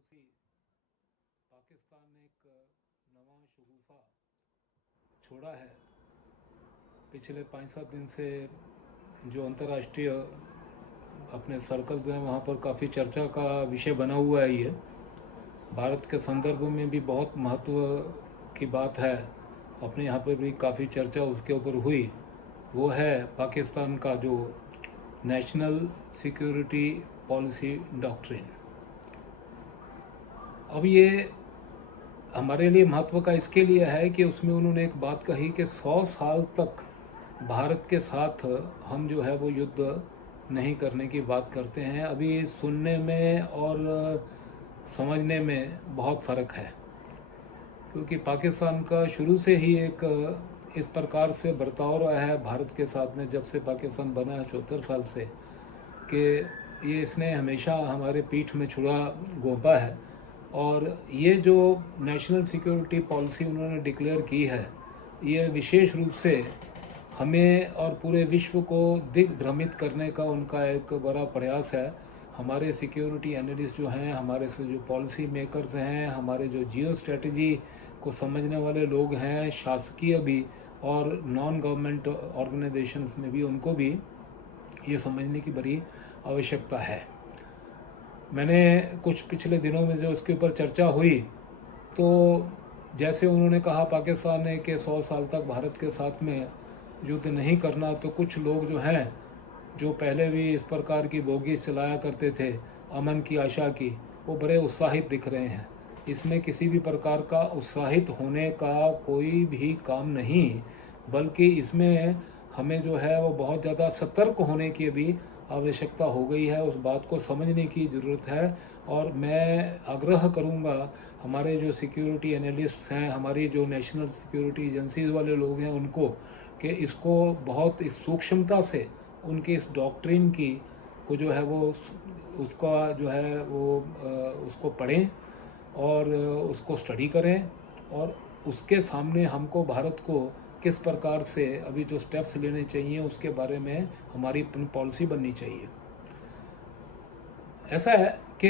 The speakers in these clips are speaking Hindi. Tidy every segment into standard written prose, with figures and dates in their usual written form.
सी पाकिस्तान ने एक नवा शगुफा छोड़ा है। पिछले 5-7 दिन से जो अंतर्राष्ट्रीय अपने सर्कल्स हैं वहाँ पर काफ़ी चर्चा का विषय बना हुआ है। ये भारत के संदर्भ में भी बहुत महत्व की बात है। अपने यहाँ पर भी काफ़ी चर्चा उसके ऊपर हुई। वो है पाकिस्तान का जो नेशनल सिक्योरिटी पॉलिसी डॉक्ट्रिन। अब ये हमारे लिए महत्व का इसके लिए है कि उसमें उन्होंने एक बात कही कि 100 साल तक भारत के साथ हम जो है वो युद्ध नहीं करने की बात करते हैं। अभी सुनने में और समझने में बहुत फ़र्क है, क्योंकि पाकिस्तान का शुरू से ही एक इस प्रकार से बर्ताव रहा है भारत के साथ में, जब से पाकिस्तान बना है 74 साल से, कि ये इसने हमेशा हमारे पीठ में छुरा घोंपा है। और ये जो नेशनल सिक्योरिटी पॉलिसी उन्होंने डिक्लेयर की है, ये विशेष रूप से हमें और पूरे विश्व को दिग्भ्रमित करने का उनका एक बड़ा प्रयास है। हमारे सिक्योरिटी एनालिस्ट जो हैं, हमारे से जो पॉलिसी मेकर्स हैं, हमारे जो जियो स्ट्रेटजी को समझने वाले लोग हैं, शासकीय भी और नॉन गवर्नमेंट ऑर्गेनाइजेशंस में भी, उनको भी ये समझने की बड़ी आवश्यकता है। मैंने कुछ पिछले दिनों में जो उसके ऊपर चर्चा हुई, तो जैसे उन्होंने कहा पाकिस्तान ने कि 100 साल तक भारत के साथ में युद्ध नहीं करना, तो कुछ लोग जो हैं, जो पहले भी इस प्रकार की बोगीज चलाया करते थे अमन की आशा की, वो बड़े उत्साहित दिख रहे हैं। इसमें किसी भी प्रकार का उत्साहित होने का कोई भी काम नहीं, बल्कि इसमें हमें जो है वो बहुत ज़्यादा सतर्क होने की भी आवश्यकता हो गई है। उस बात को समझने की ज़रूरत है। और मैं आग्रह करूंगा हमारे जो सिक्योरिटी एनालिस्ट्स हैं, हमारी जो नेशनल सिक्योरिटी एजेंसीज वाले लोग हैं, उनको कि इसको बहुत इस सूक्ष्मता से उनके इस डॉक्ट्रिन की को जो है वो उसका जो है वो उसको पढ़ें और उसको स्टडी करें, और उसके सामने हमको भारत को किस प्रकार से अभी जो स्टेप्स लेने चाहिए उसके बारे में हमारी पॉलिसी बननी चाहिए। ऐसा है कि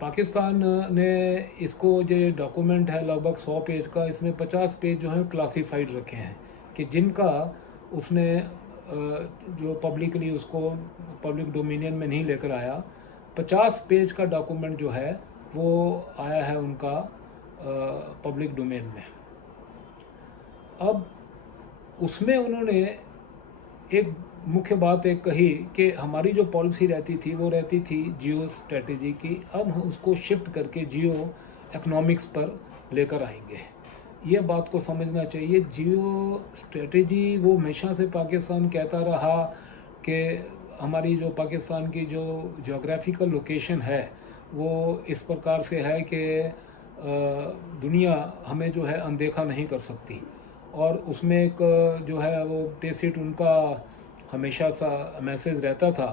पाकिस्तान ने इसको जो डॉक्यूमेंट है लगभग 100 पेज का, इसमें 50 पेज जो है क्लासिफाइड रखे हैं कि जिनका उसने जो पब्लिकली उसको पब्लिक डोमिनियन में नहीं लेकर आया। 50 पेज का डॉक्यूमेंट जो है वो आया है उनका पब्लिक डोमेन में। अब उसमें उन्होंने एक मुख्य बात एक कही कि हमारी जो पॉलिसी रहती थी वो रहती थी जियो स्ट्रेटजी की, अब हम उसको शिफ्ट करके जियो इकोनॉमिक्स पर लेकर आएंगे। ये बात को समझना चाहिए। जियो स्ट्रेटजी वो हमेशा से पाकिस्तान कहता रहा कि हमारी जो पाकिस्तान की जो जोग्राफिकल लोकेशन है वो इस प्रकार से है कि दुनिया हमें जो है अनदेखा नहीं कर सकती। और उसमें एक जो है वो टेसिट उनका हमेशा सा मैसेज रहता था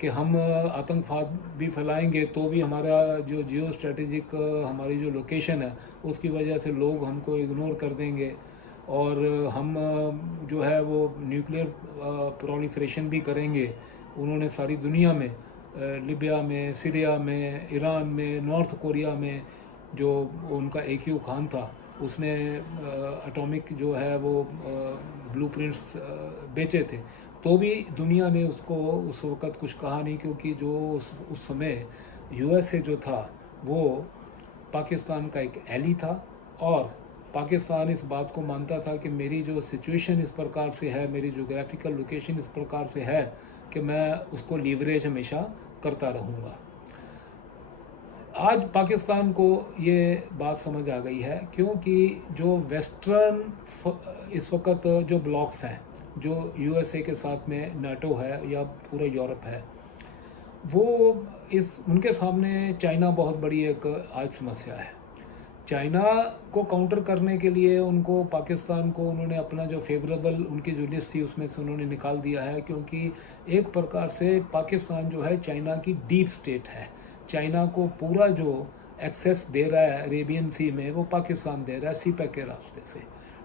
कि हम आतंकवाद भी फैलाएंगे तो भी हमारा जो जियो स्ट्रेटेजिक हमारी जो लोकेशन है उसकी वजह से लोग हमको इग्नोर कर देंगे, और हम जो है वो न्यूक्लियर प्रोलिफरेशन भी करेंगे। उन्होंने सारी दुनिया में, लिबिया में, सीरिया में, ईरान में, नॉर्थ कोरिया में, जो उनका AQ खान था उसने एटॉमिक जो है वो ब्लूप्रिंट्स बेचे थे, तो भी दुनिया ने उसको उस वक़्त कुछ कहा नहीं, क्योंकि जो उस समय USA जो था वो पाकिस्तान का एक एली था। और पाकिस्तान इस बात को मानता था कि मेरी जो सिचुएशन इस प्रकार से है, मेरी जोग्राफिकल लोकेशन इस प्रकार से है कि मैं उसको लीवरेज हमेशा करता रहूँगा। आज पाकिस्तान को ये बात समझ आ गई है, क्योंकि जो वेस्टर्न इस वक्त जो ब्लॉक्स हैं, जो USA के साथ में नाटो है या पूरा यूरोप है, वो उनके सामने चाइना बहुत बड़ी एक आज समस्या है। चाइना को काउंटर करने के लिए उनको पाकिस्तान को उन्होंने अपना जो फेवरेबल उनकी जो लिस्ट थी उसमें से उन्होंने निकाल दिया है, क्योंकि एक प्रकार से पाकिस्तान जो है चाइना की डीप स्टेट है। चाइना को पूरा जो एक्सेस दे रहा है अरेबियन सी में वो पाकिस्तान दे रहा है सीपैक के रास्ते से।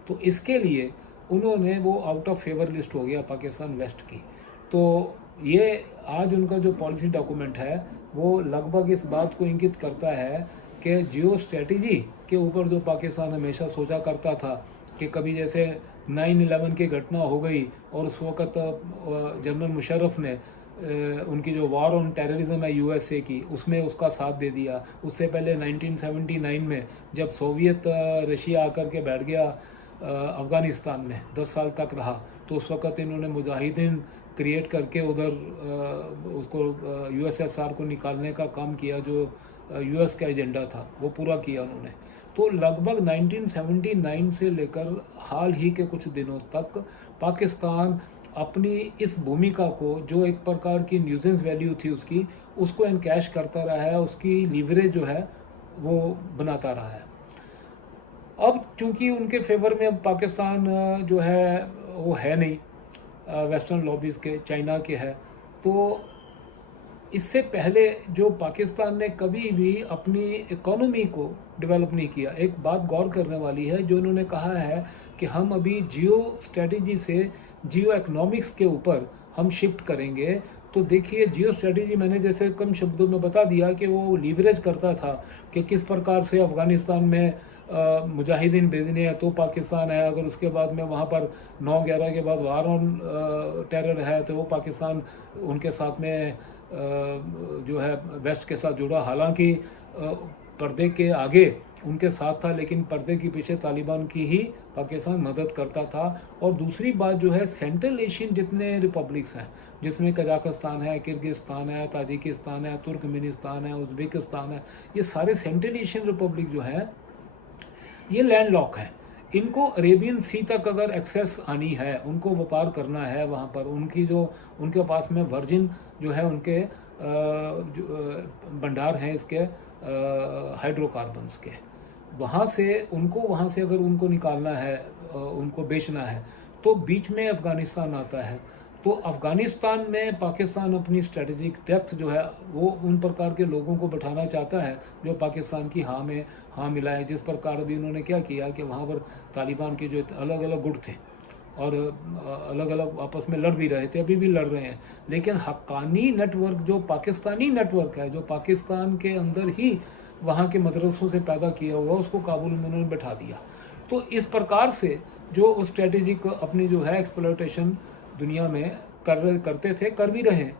तो इसके लिए उन्होंने वो आउट ऑफ फेवर लिस्ट हो गया पाकिस्तान वेस्ट की। तो ये आज उनका जो पॉलिसी डॉक्यूमेंट है वो लगभग इस बात को इंगित करता है कि जियो स्ट्रेटजी के ऊपर जो पाकिस्तान हमेशा सोचा करता था कि कभी जैसे 9/11 की घटना हो गई और उस वक़्त जनरल मुशर्रफ ने उनकी जो वॉर ऑन टेररिज्म है यूएसए की, उसमें उसका साथ दे दिया। उससे पहले 1979 में जब सोवियत रशिया आकर के बैठ गया अफ़गानिस्तान में, 10 साल तक रहा, तो उस वक़्त इन्होंने मुजाहिदीन क्रिएट करके उधर उसको यूएसएसआर को निकालने का काम किया। जो यूएस का एजेंडा था वो पूरा किया उन्होंने। तो लगभग 1979 से लेकर हाल ही के कुछ दिनों तक पाकिस्तान अपनी इस भूमिका को, जो एक प्रकार की न्यूजेंस वैल्यू थी उसकी, उसको एनकैश करता रहा है, उसकी लीवरेज जो है वो बनाता रहा है। अब चूंकि उनके फेवर में अब पाकिस्तान जो है वो है नहीं, वेस्टर्न लॉबीज़ के, चाइना के है, तो इससे पहले जो पाकिस्तान ने कभी भी अपनी इकोनॉमी को डेवलप नहीं किया। एक बात गौर करने वाली है, जो उन्होंने कहा है कि हम अभी जियो स्ट्रेटजी से जियो इकोनॉमिक्स के ऊपर हम शिफ्ट करेंगे। तो देखिए, जियो स्ट्रेटजी मैंने जैसे कम शब्दों में बता दिया कि वो लीवरेज करता था कि किस प्रकार से अफ़गानिस्तान में मुजाहिदीन भेजने हैं तो पाकिस्तान है, अगर उसके बाद में वहाँ पर 9/11 के बाद वार ऑन टेरर है तो वो पाकिस्तान उनके साथ में जो है वेस्ट के साथ जुड़ा। हालांकि पर्दे के आगे उनके साथ था, लेकिन पर्दे के पीछे तालिबान की ही पाकिस्तान मदद करता था। और दूसरी बात जो है, सेंट्रल एशियन जितने रिपब्लिक्स हैं, जिसमें कजाकिस्तान है, किर्गिस्तान है, ताजिकिस्तान है, तुर्कमेनिस्तान है, उज़्बेकिस्तान है, ये सारे सेंट्रल एशियन रिपब्लिक जो है ये लैंड लॉक है। इनको अरेबियन सी तक अगर एक्सेस आनी है, उनको व्यापार करना है वहाँ पर, उनकी जो उनके पास में वर्जिन जो है उनके भंडार हैं इसके हाइड्रोकार्बन्स के, वहाँ से अगर उनको निकालना है, उनको बेचना है, तो बीच में अफ़गानिस्तान आता है। तो अफ़गानिस्तान में पाकिस्तान अपनी स्ट्रेटेजिक डेप्थ जो है वो उन प्रकार के लोगों को बैठाना चाहता है जो पाकिस्तान की हाँ में हाँ मिलाए। जिस प्रकार अभी उन्होंने क्या किया कि वहाँ पर तालिबान के जो अलग अलग गुट थे और अलग अलग आपस में लड़ भी रहे थे, अभी भी लड़ रहे हैं, लेकिन हक्कानी नेटवर्क जो पाकिस्तानी नेटवर्क है, जो पाकिस्तान के अंदर ही वहाँ के मदरसों से पैदा किया हुआ, उसको काबुल में उन्होंने बैठा दिया। तो इस प्रकार से जो स्ट्रेटेजिक अपनी जो है एक्सप्लॉयटेशन दुनिया में करते थे, कर भी रहे हैं।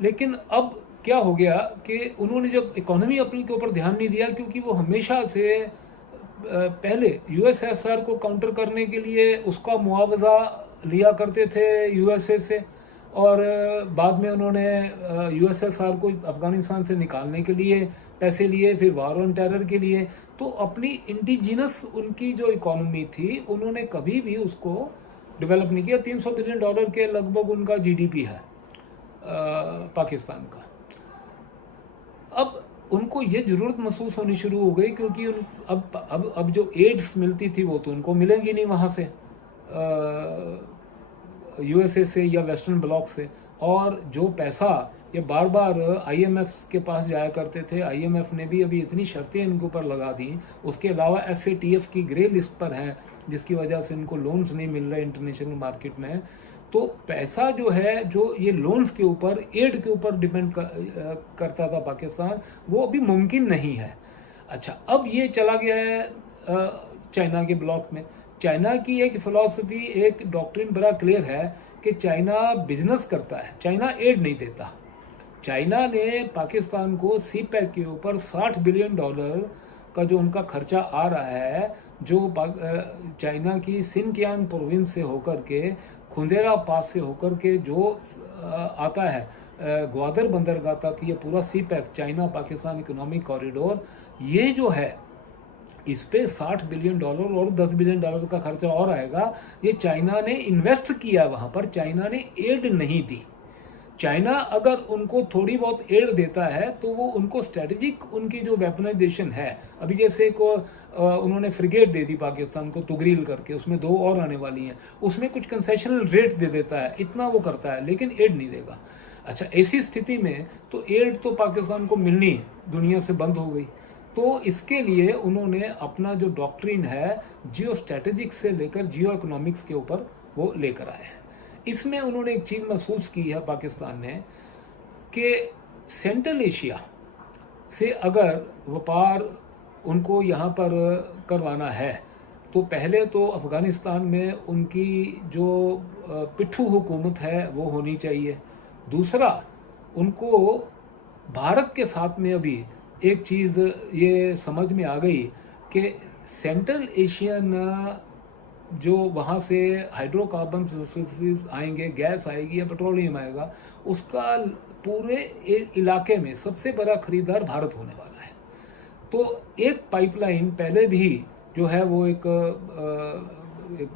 लेकिन अब क्या हो गया कि उन्होंने जब इकोनॉमी अपनी के ऊपर ध्यान नहीं दिया, क्योंकि वो हमेशा से पहले यूएसएसआर को काउंटर करने के लिए उसका मुआवजा लिया करते थे यूएसए से, और बाद में उन्होंने यूएसएसआर को अफगानिस्तान से निकालने के लिए पैसे लिए, फिर वार ऑन टेरर के लिए। तो अपनी इंडिजिनस उनकी जो इकोनॉमी थी, उन्होंने कभी भी उसको डेवलप नहीं किया। $300 बिलियन के लगभग उनका जीडीपी है पाकिस्तान का। अब उनको ये ज़रूरत महसूस होनी शुरू हो गई, क्योंकि अब जो एड्स मिलती थी वो तो उनको मिलेंगी नहीं वहाँ से, यूएसए से या वेस्टर्न ब्लॉक से। और जो पैसा ये बार बार आईएमएफ के पास जाया करते थे, आईएमएफ ने भी अभी इतनी शर्तें इनके ऊपर लगा दी। उसके अलावा एफएटीएफ की ग्रे लिस्ट पर है, जिसकी वजह से इनको लोन्स नहीं मिल रहे इंटरनेशनल मार्केट में। तो पैसा जो है, जो ये लोन्स के ऊपर, एड के ऊपर डिपेंड करता था पाकिस्तान, वो अभी मुमकिन नहीं है। अच्छा, अब ये चला गया है चाइना के ब्लॉक में। चाइना की एक फिलॉसफी, एक डॉक्ट्रिन बड़ा क्लियर है कि चाइना बिजनेस करता है, चाइना एड नहीं देता। चाइना ने पाकिस्तान को सीपैक के ऊपर $60 बिलियन का जो उनका खर्चा आ रहा है, जो चाइना की सिनकियांग प्रोविंस से होकर के, खुंदेरा पास से होकर के जो आता है ग्वादर बंदरगाह तक, ये पूरा CPEC China Pakistan economic corridor, ये जो है इस पे $60 बिलियन और $10 बिलियन का खर्चा और आएगा। ये चाइना ने इन्वेस्ट किया वहाँ पर, चाइना ने एड नहीं दी। चाइना अगर उनको थोड़ी बहुत एड देता है तो वो उनको स्ट्रेटेजिक, उनकी जो वेपनाइजेशन है, अभी जैसे को उन्होंने फ्रिगेट दे दी पाकिस्तान को तुगरील करके, उसमें 2 और आने वाली हैं, उसमें कुछ कंसेशनल रेट दे देता है, इतना वो करता है, लेकिन एड नहीं देगा। अच्छा, ऐसी स्थिति में तो एड तो पाकिस्तान को मिलनी दुनिया से बंद हो गई। तो इसके लिए उन्होंने अपना जो डॉक्ट्रिन है जियो स्ट्रेटेजिक से लेकर जियो इकोनॉमिक्स के ऊपर वो लेकर आए हैं। इसमें उन्होंने एक चीज़ महसूस की है पाकिस्तान ने, कि सेंट्रल एशिया से अगर व्यापार उनको यहाँ पर करवाना है तो पहले तो अफ़गानिस्तान में उनकी जो पिट्ठू हुकूमत है वो होनी चाहिए। दूसरा, उनको भारत के साथ में अभी एक चीज़ ये समझ में आ गई कि सेंट्रल एशियन जो वहाँ से हाइड्रोकार्बन रिसोर्सेज आएंगे, गैस आएगी या पेट्रोलियम आएगा, उसका पूरे इलाके में सबसे बड़ा खरीदार भारत होने वाला है। तो एक पाइपलाइन पहले भी जो है वो एक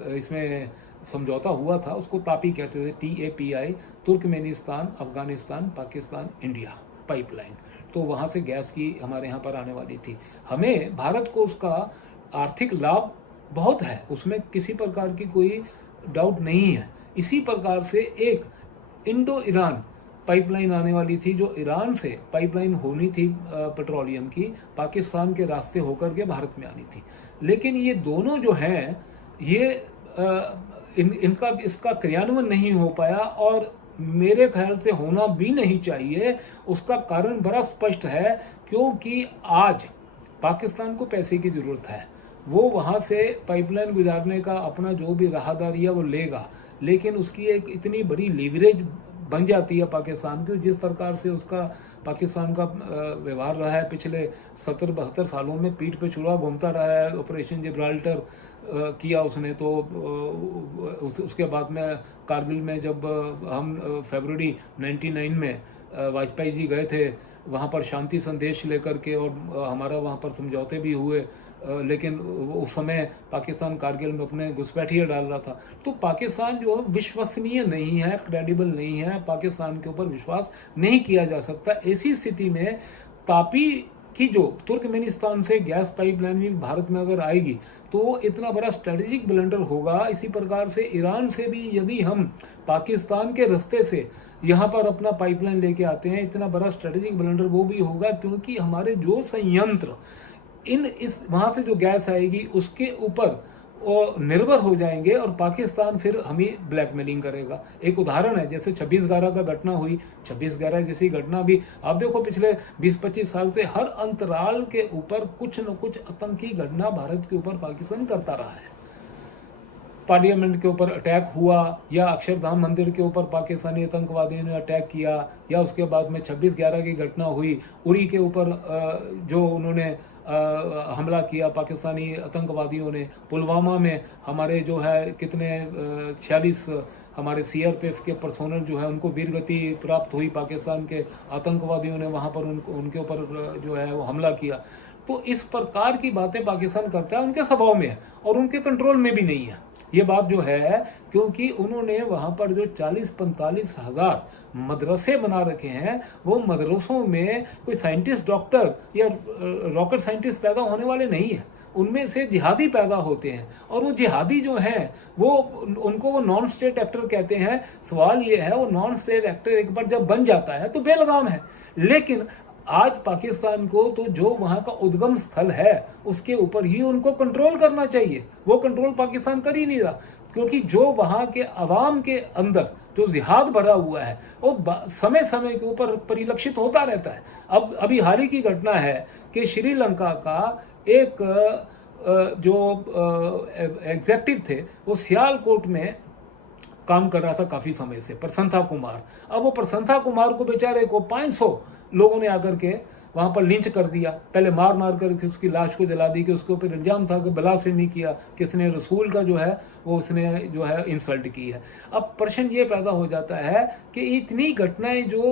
इसमें समझौता हुआ था, उसको तापी कहते थे, TAPI, Turkmenistan, Afghanistan, Pakistan, India pipeline. तो वहाँ से गैस की हमारे यहाँ पर आने वाली थी। हमें भारत को उसका आर्थिक लाभ बहुत है, उसमें किसी प्रकार की कोई डाउट नहीं है। इसी प्रकार से एक इंडो ईरान पाइपलाइन आने वाली थी, जो ईरान से पाइपलाइन होनी थी पेट्रोलियम की, पाकिस्तान के रास्ते होकर के भारत में आनी थी। लेकिन ये दोनों जो हैं ये इनका इसका क्रियान्वयन नहीं हो पाया, और मेरे ख्याल से होना भी नहीं चाहिए। उसका कारण बड़ा स्पष्ट है, क्योंकि आज पाकिस्तान को पैसे की जरूरत है। वो वहाँ से पाइपलाइन गुजारने का अपना जो भी राहदारी है वो लेगा, लेकिन उसकी एक इतनी बड़ी लीवरेज बन जाती है पाकिस्तान की। जिस प्रकार से उसका पाकिस्तान का व्यवहार रहा है पिछले 70-72 सालों में, पीठ पे छुरा घूमता रहा है। ऑपरेशन जिब्राल्टर किया उसने, तो उसके बाद में कारगिल में जब हम फरवरी 99 में वाजपेयी जी गए थे वहाँ पर शांति संदेश लेकर के, और हमारा वहाँ पर समझौते भी हुए, लेकिन उस समय पाकिस्तान कारगिल में अपने घुसपैठिया डाल रहा था। तो पाकिस्तान जो विश्वसनीय नहीं है, क्रेडिबल नहीं है, पाकिस्तान के ऊपर विश्वास नहीं किया जा सकता। ऐसी स्थिति में तापी की जो तुर्कमेनिस्तान से गैस पाइपलाइन भी भारत में अगर आएगी तो वो इतना बड़ा स्ट्रेटेजिक ब्लंडर होगा। इसी प्रकार से ईरान से भी यदि हम पाकिस्तान के रास्ते से यहाँ पर अपना पाइपलाइन लेके आते हैं, इतना बड़ा स्ट्रेटेजिक ब्लंडर वो भी होगा, क्योंकि हमारे जो संयंत्र इस वहाँ से जो गैस आएगी उसके ऊपर निर्भर हो जाएंगे, और पाकिस्तान फिर हमें ब्लैकमेलिंग करेगा। एक उदाहरण है, जैसे 26/11 का घटना हुई, 26/11 जैसी घटना भी आप देखो पिछले 20-25 साल से हर अंतराल के ऊपर कुछ न कुछ आतंकी घटना भारत के ऊपर पाकिस्तान करता रहा है। पार्लियामेंट के ऊपर अटैक हुआ, या अक्षरधाम मंदिर के ऊपर पाकिस्तानी आतंकवादियों ने अटैक किया, या उसके बाद में 26/11 की घटना हुई, उरी के ऊपर जो उन्होंने हमला किया पाकिस्तानी आतंकवादियों ने। पुलवामा में हमारे जो है कितने 46 हमारे CRPF के पर्सोनल जो है उनको वीरगति प्राप्त हुई, पाकिस्तान के आतंकवादियों ने वहाँ पर उनके ऊपर जो है वो हमला किया। तो इस प्रकार की बातें पाकिस्तान करता है, उनके स्वभाव में है और उनके कंट्रोल में भी नहीं है ये बात जो है, क्योंकि उन्होंने वहाँ पर जो 40-45 हज़ार मदरसे बना रखे हैं, वो मदरसों में कोई साइंटिस्ट, डॉक्टर या रॉकेट साइंटिस्ट पैदा होने वाले नहीं है। उनमें से जिहादी पैदा होते हैं, और वो जिहादी जो हैं वो उनको वो नॉन स्टेट एक्टर कहते हैं। सवाल ये है, वो नॉन स्टेट एक्टर एक बार जब बन जाता है तो बेलगाम है। लेकिन आज पाकिस्तान को तो जो वहां का उद्गम स्थल है उसके ऊपर ही उनको कंट्रोल करना चाहिए। वो कंट्रोल पाकिस्तान कर ही नहीं रहा, क्योंकि जो वहां के अवाम के अंदर जो जिहाद भरा हुआ है वो समय समय के ऊपर परिलक्षित होता रहता है। अब अभी हाल ही की घटना है कि श्रीलंका का एक जो एग्जेक्टिव थे वो सियालकोट में काम कर रहा था काफी समय से, प्रसन्था कुमार। अब वो प्रसन्था कुमार को बेचारे को 500 लोगों ने आकर के वहां पर लिंच कर दिया। पहले मार मार कर उसकी लाश को जला दी कि उसके ऊपर इल्जाम था कि ब्लास्फेमी किया, किसने रसूल का जो है वो उसने जो है इंसल्ट की है। अब प्रश्न ये पैदा हो जाता है कि इतनी घटनाएं जो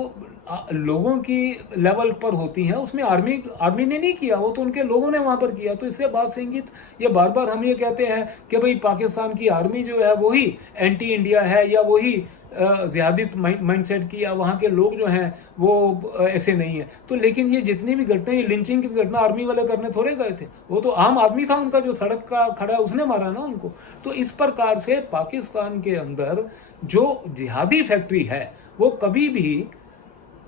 लोगों की लेवल पर होती हैं उसमें आर्मी ने नहीं किया, वो तो उनके लोगों ने वहां पर किया। तो इससे बात से इंगित ये बार बार हम ये कहते हैं कि भाई पाकिस्तान की आर्मी जो है वही एंटी इंडिया है, या वही जिहादित माइंडसेट की, या वहाँ के लोग जो हैं वो ऐसे नहीं है। तो लेकिन ये जितनी भी घटनाएं, लिंचिंग की घटना आर्मी वाले करने थोड़े गए थे, वो तो आम आदमी था उनका जो सड़क का खड़ा है उसने मारा ना उनको। तो इस प्रकार से पाकिस्तान के अंदर जो जिहादी फैक्ट्री है वो कभी भी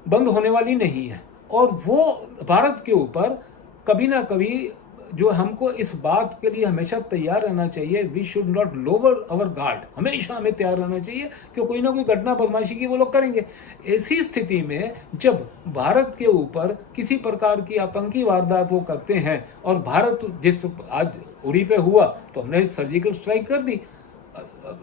बंद होने वाली नहीं है, और वो भारत के ऊपर कभी ना कभी जो हमको इस बात के लिए हमेशा तैयार रहना चाहिए, we should not lower our guard, हमेशा हमें तैयार रहना चाहिए कि कोई ना कोई घटना बदमाशी की वो लोग करेंगे। ऐसी स्थिति में जब भारत के ऊपर किसी प्रकार की आतंकी वारदात वो करते हैं, और भारत जिस आज उरी पे हुआ तो हमने सर्जिकल स्ट्राइक कर दी,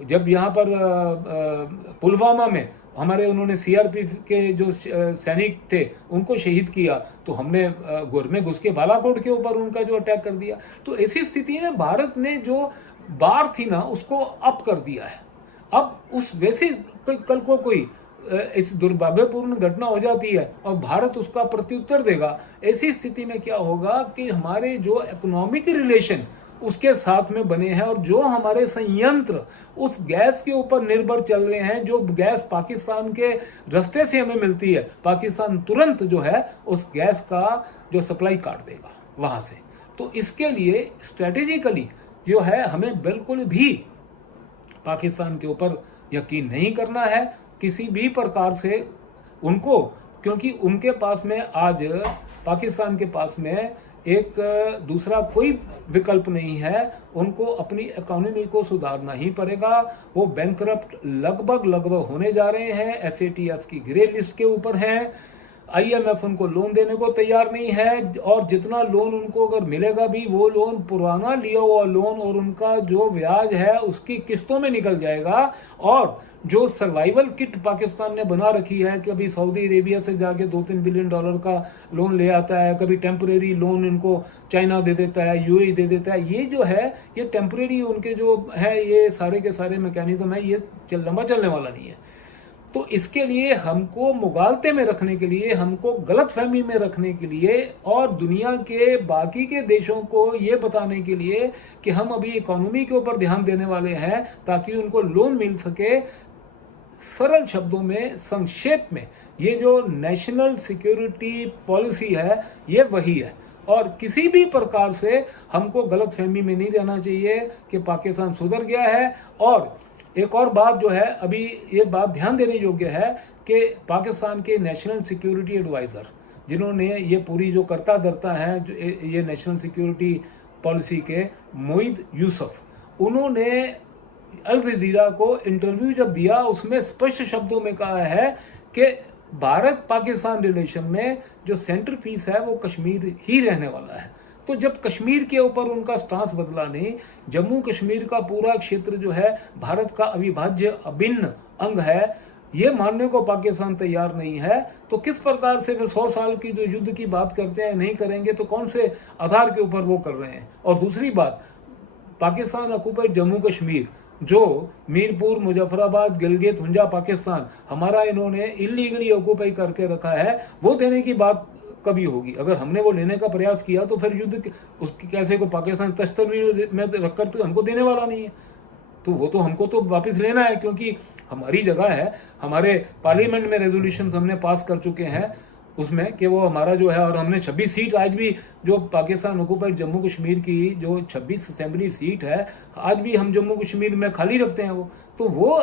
जब यहाँ पर पुलवामा में हमारे उन्होंने सीआरपीएफ के जो सैनिक थे उनको शहीद किया, तो हमने घर में घुस के बालाकोट के ऊपर उनका जो अटैक कर दिया। तो ऐसी स्थिति में भारत ने जो बार थी ना उसको अप कर दिया है। अब उस वैसे कल को कोई इस दुर्भाग्यपूर्ण घटना हो जाती है और भारत उसका प्रत्युत्तर देगा, ऐसी स्थिति में क्या होगा कि हमारे जो इकोनॉमिक रिलेशन उसके साथ में बने हैं और जो हमारे संयंत्र उस गैस के ऊपर निर्भर चल रहे हैं, जो गैस पाकिस्तान के रास्ते से हमें मिलती है, पाकिस्तान तुरंत जो है उस गैस का जो सप्लाई काट देगा वहां से। तो इसके लिए स्ट्रेटेजिकली जो है हमें बिल्कुल भी पाकिस्तान के ऊपर यकीन नहीं करना है किसी भी प्रकार से उनको, क्योंकि उनके पास में आज पाकिस्तान के पास में एक दूसरा कोई विकल्प नहीं है। उनको अपनी इकोनॉमी को सुधारना ही पड़ेगा। वो बैंकरप्ट लगभग होने जा रहे हैं, एफएटीएफ की ग्रे लिस्ट के ऊपर हैं, आईएमएफ उनको लोन देने को तैयार नहीं है, और जितना लोन उनको अगर मिलेगा भी वो लोन पुराना लिया हुआ लोन और उनका जो ब्याज है उसकी किस्तों में निकल जाएगा। और जो सर्वाइवल किट पाकिस्तान ने बना रखी है, कभी सऊदी अरेबिया से जाके $2-3 बिलियन का लोन ले आता है, कभी टेम्परेरी लोन इनको चाइना दे देता है, यूएई दे देता है, ये जो है ये टेम्परेरी उनके जो है ये सारे के सारे मैकेनिज्म है, ये लंबा चलने वाला नहीं है। तो इसके लिए हमको मुगालते में रखने के लिए, हमको गलतफहमी में रखने के लिए और दुनिया के बाकी के देशों को ये बताने के लिए कि हम अभी इकोनॉमी के ऊपर ध्यान देने वाले हैं ताकि उनको लोन मिल सके, सरल शब्दों में संक्षेप में ये जो नेशनल सिक्योरिटी पॉलिसी है ये वही है। और किसी भी प्रकार से हमको गलतफहमी में नहीं रहना चाहिए कि पाकिस्तान सुधर गया है। और एक और बात जो है, अभी ये बात ध्यान देने योग्य है कि पाकिस्तान के नेशनल सिक्योरिटी एडवाइजर जिन्होंने ये पूरी जो करता धरता है जो ये नेशनल सिक्योरिटी पॉलिसी के, मोईद यूसुफ, उन्होंने अल जजीरा को इंटरव्यू जब दिया उसमें स्पष्ट शब्दों में कहा है कि भारत पाकिस्तान रिलेशन में जो सेंटर पीस है वो कश्मीर ही रहने वाला है। तो जब कश्मीर के ऊपर उनका स्टांस बदला नहीं, जम्मू कश्मीर का पूरा क्षेत्र जो है भारत का अविभाज्य अभिन्न अंग है, ये मानने को पाकिस्तान तैयार नहीं है, तो किस प्रकार से फिर 100 साल की जो युद्ध की बात करते हैं नहीं करेंगे, तो कौन से आधार के ऊपर वो कर रहे हैं। और दूसरी बात, पाकिस्तान ऑक्युपाइड जम्मू कश्मीर जो मीरपुर, मुजफ्फराबाद, गिलगित, हुंजा पाकिस्तान हमारा इन्होंने इलीगली ऑक्युपाई करके रखा है, वो देने की बात कभी होगी। अगर हमने वो लेने का प्रयास किया तो फिर युद्ध उसकी कैसे को पाकिस्तान तश्तर में रखकर तो हमको देने वाला नहीं है, तो वो तो हमको तो वापस लेना है क्योंकि हमारी जगह है। हमारे पार्लियामेंट में रेजोल्यूशन हमने पास कर चुके हैं उसमें कि वो हमारा जो है, और हमने 26 सीट आज भी जो पाकिस्तान ऑक्युपाइड जम्मू कश्मीर की जो 26 असेंबली सीट है आज भी हम जम्मू कश्मीर में खाली रखते हैं तो वो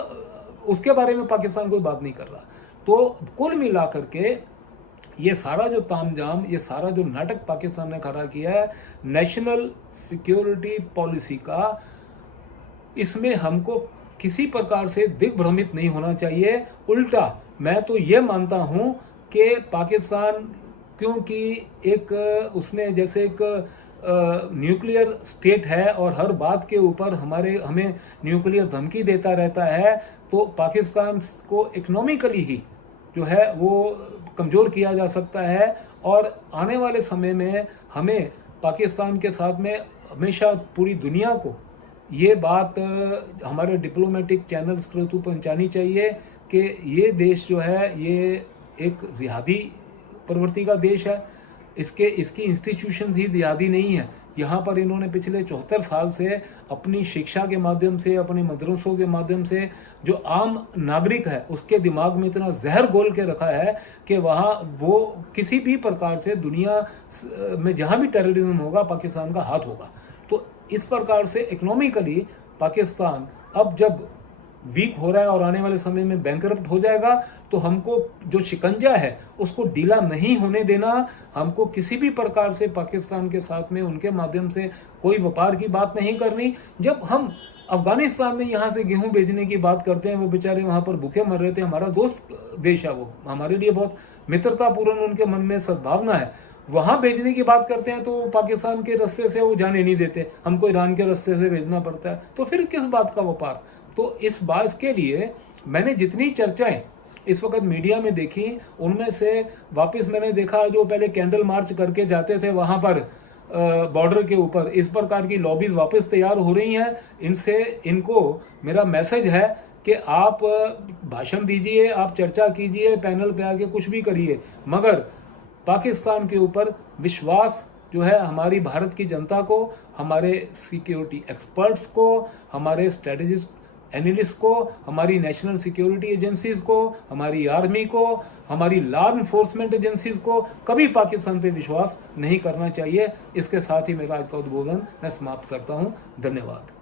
उसके बारे में पाकिस्तान कोई बात नहीं कर रहा। तो कुल मिला करके ये सारा जो तामझाम, ये सारा जो नाटक पाकिस्तान ने खड़ा किया है नेशनल सिक्योरिटी पॉलिसी का, इसमें हमको किसी प्रकार से दिग्भ्रमित नहीं होना चाहिए। उल्टा मैं तो ये मानता हूं कि पाकिस्तान, क्योंकि एक उसने जैसे एक न्यूक्लियर स्टेट है और हर बात के ऊपर हमें न्यूक्लियर धमकी देता रहता है, तो पाकिस्तान को इकोनॉमिकली ही जो है वो कमजोर किया जा सकता है। और आने वाले समय में हमें पाकिस्तान के साथ में हमेशा पूरी दुनिया को ये बात हमारे डिप्लोमेटिक चैनल्स के थ्रू पहुंचानी चाहिए कि ये देश जो है ये एक जिहादी प्रवृत्ति का देश है। इसकी इंस्टीट्यूशंस ही जिहादी नहीं है। यहाँ पर इन्होंने पिछले 74 साल से अपनी शिक्षा के माध्यम से, अपने मदरसों के माध्यम से जो आम नागरिक है उसके दिमाग में इतना जहर घोल के रखा है कि वहाँ वो किसी भी प्रकार से दुनिया में जहाँ भी टेररिज्म होगा पाकिस्तान का हाथ होगा। तो इस प्रकार से इकोनॉमिकली पाकिस्तान अब जब वीक हो रहा है और आने वाले समय में बैंकरप्ट हो जाएगा, तो हमको जो शिकंजा है उसको ढीला नहीं होने देना। हमको किसी भी प्रकार से पाकिस्तान के साथ में उनके माध्यम से कोई व्यापार की बात नहीं करनी। जब हम अफगानिस्तान में यहाँ से गेहूं भेजने की बात करते हैं, वो बेचारे वहां पर भूखे मर रहे थे, हमारा दोस्त देश है, वो हमारे लिए बहुत मित्रतापूर्ण उनके मन में सद्भावना है, वहां भेजने की बात करते हैं तो पाकिस्तान के रास्ते से वो जाने नहीं देते, हमको ईरान के रास्ते से भेजना पड़ता है, तो फिर किस बात का व्यापार। तो इस बात के लिए मैंने जितनी चर्चाएं इस वक्त मीडिया में देखी, उनमें से वापस मैंने देखा जो पहले कैंडल मार्च करके जाते थे वहां पर बॉर्डर के ऊपर, इस प्रकार की लॉबीज वापस तैयार हो रही हैं। इनको मेरा मैसेज है कि आप भाषण दीजिए, आप चर्चा कीजिए, पैनल पे आके कुछ भी करिए, मगर पाकिस्तान के ऊपर विश्वास जो है हमारी भारत की जनता को, हमारे सिक्योरिटी एक्सपर्ट्स को, हमारे स्ट्रेटेजिस्ट एनालिस्ट को, हमारी नेशनल सिक्योरिटी एजेंसीज को, हमारी आर्मी को, हमारी लॉ इन्फोर्समेंट एजेंसीज को कभी पाकिस्तान पे विश्वास नहीं करना चाहिए। इसके साथ ही मेरा आज का उद्बोधन मैं समाप्त करता हूं। धन्यवाद।